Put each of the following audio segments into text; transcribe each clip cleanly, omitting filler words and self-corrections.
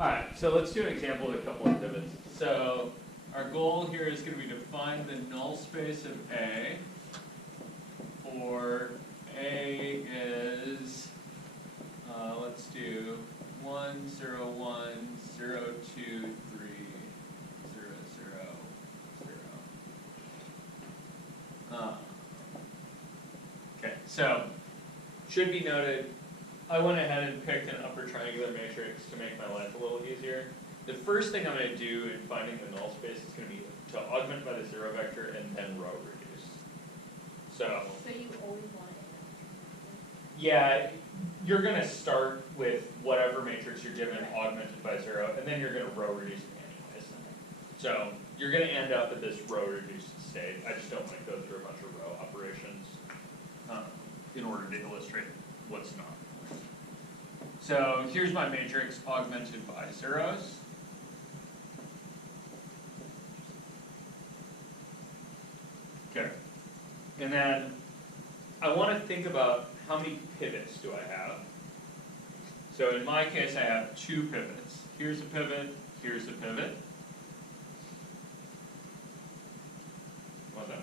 Alright, so let's do an example with a couple of pivots. So our goal here is going to be to find the null space of A, for A is, let's do 1, 0, 1, 0, 2, 3, 0, 0, 0. Okay, so should be noted, I went ahead and picked an upper triangular matrix to make my life a little easier. The first thing I'm going to do in finding the null space is going to be to augment by the 0 vector and then row reduce. So you always want it. yeah, you're going to start with whatever matrix you're given augmented by 0, and then you're going to row reduce it anyways. So you're going to end up at this row reduced state. I just don't want to go through a bunch of row operations in order to illustrate what's not. So here's my matrix augmented by zeros. Okay. And then I want to think about how many pivots do I have. So in my case, I have 2 pivots. Here's a pivot, here's a pivot. Well done.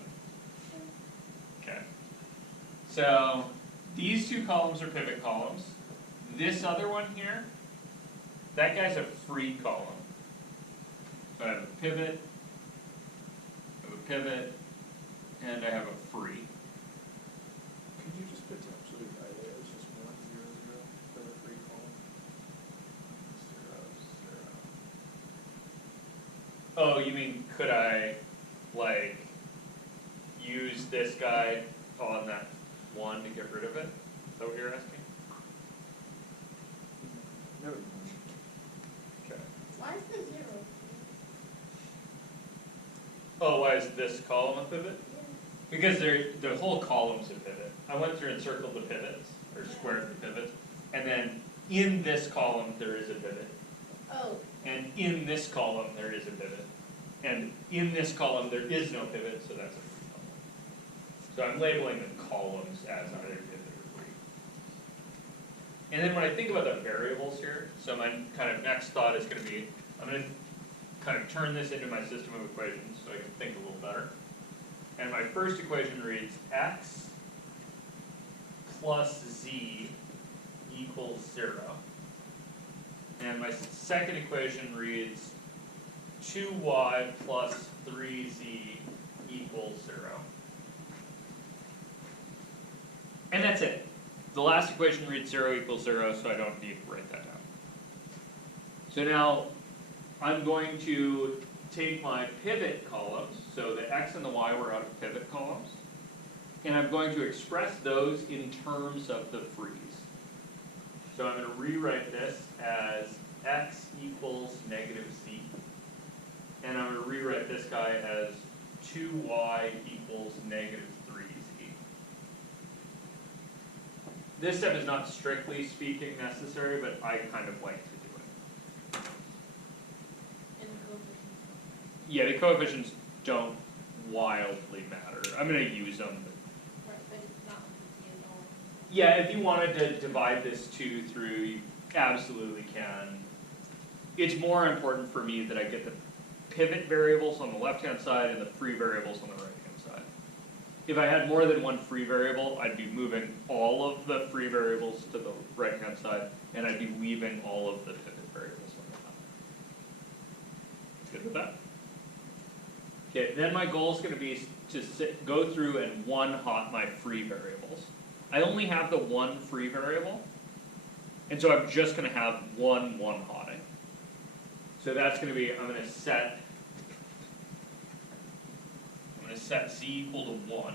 Okay. So these 2 columns are pivot columns. This other one here, that guy's a free column. So I have a pivot, and I have a free. Could you just potentially write it as just 1, 0, 0 for the free column? 0, 0. Oh, you mean could I, like, use this guy on that 1 to get rid of it? Is that what you're asking? No. Okay. Why is the 0? Oh, why is this column a pivot? Because the whole column's a pivot. I went through and circled the pivots, or squared the pivots, and then in this column there is a pivot. Oh. And in this column there is a pivot. And in this column there is no pivot, so that's a free column. So I'm labeling the columns as either pivot or free. And then when I think about the variables here, so my kind of next thought is going to be, I'm going to kind of turn this into my system of equations so I can think a little better. And my first equation reads x plus z equals 0. And my second equation reads 2y plus 3z equals 0. And that's it. The last equation reads 0 equals 0, so I don't need to write that down. So now I'm going to take my pivot columns, so the x and the y were out of pivot columns, and I'm going to express those in terms of the frees. So I'm going to rewrite this as x equals negative z, and I'm going to rewrite this guy as 2y equals negative 3z. This step is not strictly speaking necessary, but I kind of like to do it. And the coefficients. Yeah, the coefficients don't wildly matter. I'm going to use them. Right, but it's not the end all. Yeah, if you wanted to divide this 2 through, you absolutely can. It's more important for me that I get the pivot variables on the left-hand side and the free variables on the right-hand side. If I had more than one free variable, I'd be moving all of the free variables to the right-hand side, and I'd be leaving all of the pivot variables on the left. Good with that? Okay, then my goal is going to be to go through and one-hot my free variables. I only have the one free variable, and so I'm just going to have one one-hotting. So that's going to be, I'm going to set z equal to 1.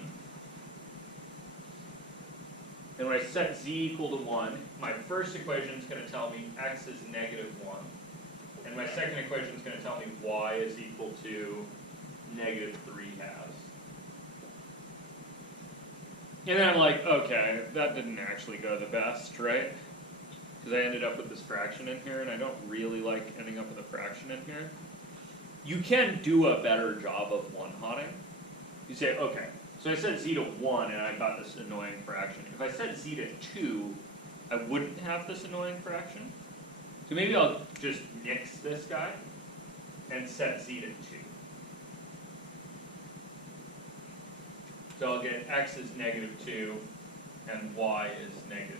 And when I set z equal to 1, my first equation is going to tell me x is negative 1. And my second equation is going to tell me y is equal to negative 3 halves. And then I'm like, okay, that didn't actually go the best, right? Because I ended up with this fraction in here, and I don't really like ending up with a fraction in here. You can do a better job of one-hotting. You say, okay, so I set z to 1, and I got this annoying fraction. If I set z to 2, I wouldn't have this annoying fraction. So maybe I'll just nix this guy and set z to 2. So I'll get x is -2 and y is -3.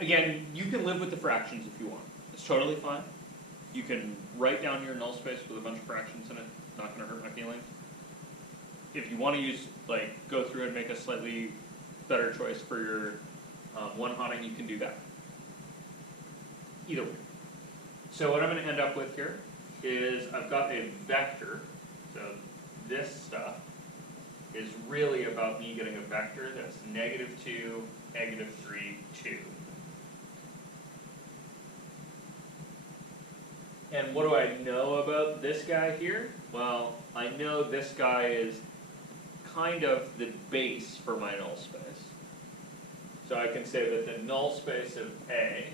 Again, you can live with the fractions if you want. It's totally fine. You can write down your null space with a bunch of fractions in it. Not going to hurt my feelings. If you want to use, like, go through and make a slightly better choice for your one-hotting, you can do that. Either way. So what I'm going to end up with here is I've got a vector. So this stuff is really about me getting a vector that's -2, -3, 2. And what do I know about this guy here? Well, I know this guy is kind of the base for my null space. So I can say that the null space of A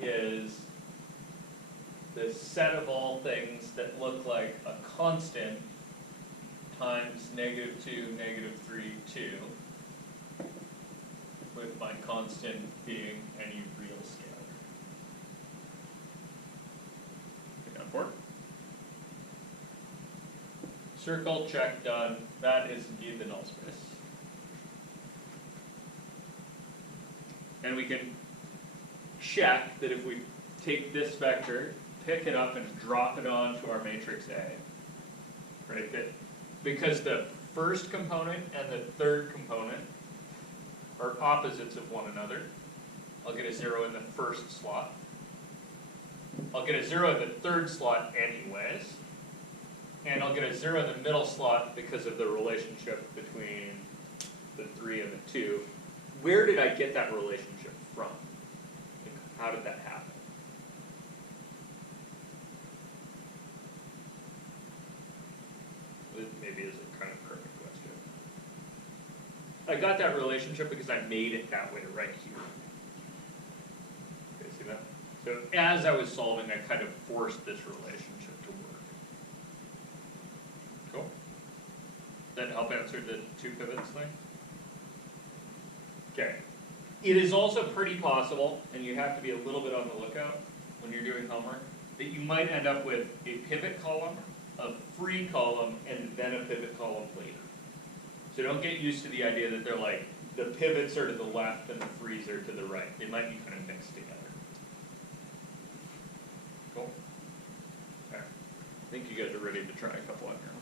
is the set of all things that look like a constant times -2, -3, 2, with my constant being any real scalar. Get down for it. Circle, check, done. That is indeed the null space. And we can check that if we take this vector, pick it up and drop it onto our matrix A, right? That because the first component and the third component are opposites of one another, I'll get a 0 in the first slot. I'll get a 0 in the third slot anyways. And I'll get a 0 in the middle slot because of the relationship between the 3 and the 2. Where did I get that relationship from? Like, how did that happen? This maybe is a kind of perfect question. I got that relationship because I made it that way right here. Okay, see that? So as I was solving, I kind of forced this relationship to work. Cool. Does that help answer the 2 pivots thing? Okay. It is also pretty possible, and you have to be a little bit on the lookout when you're doing homework, that you might end up with a pivot column, a free column, and then a pivot column later. So don't get used to the idea that they're like, the pivots are to the left and the frees are to the right. They might be kind of mixed together. Cool? Okay. I think you guys are ready to try a couple on your own.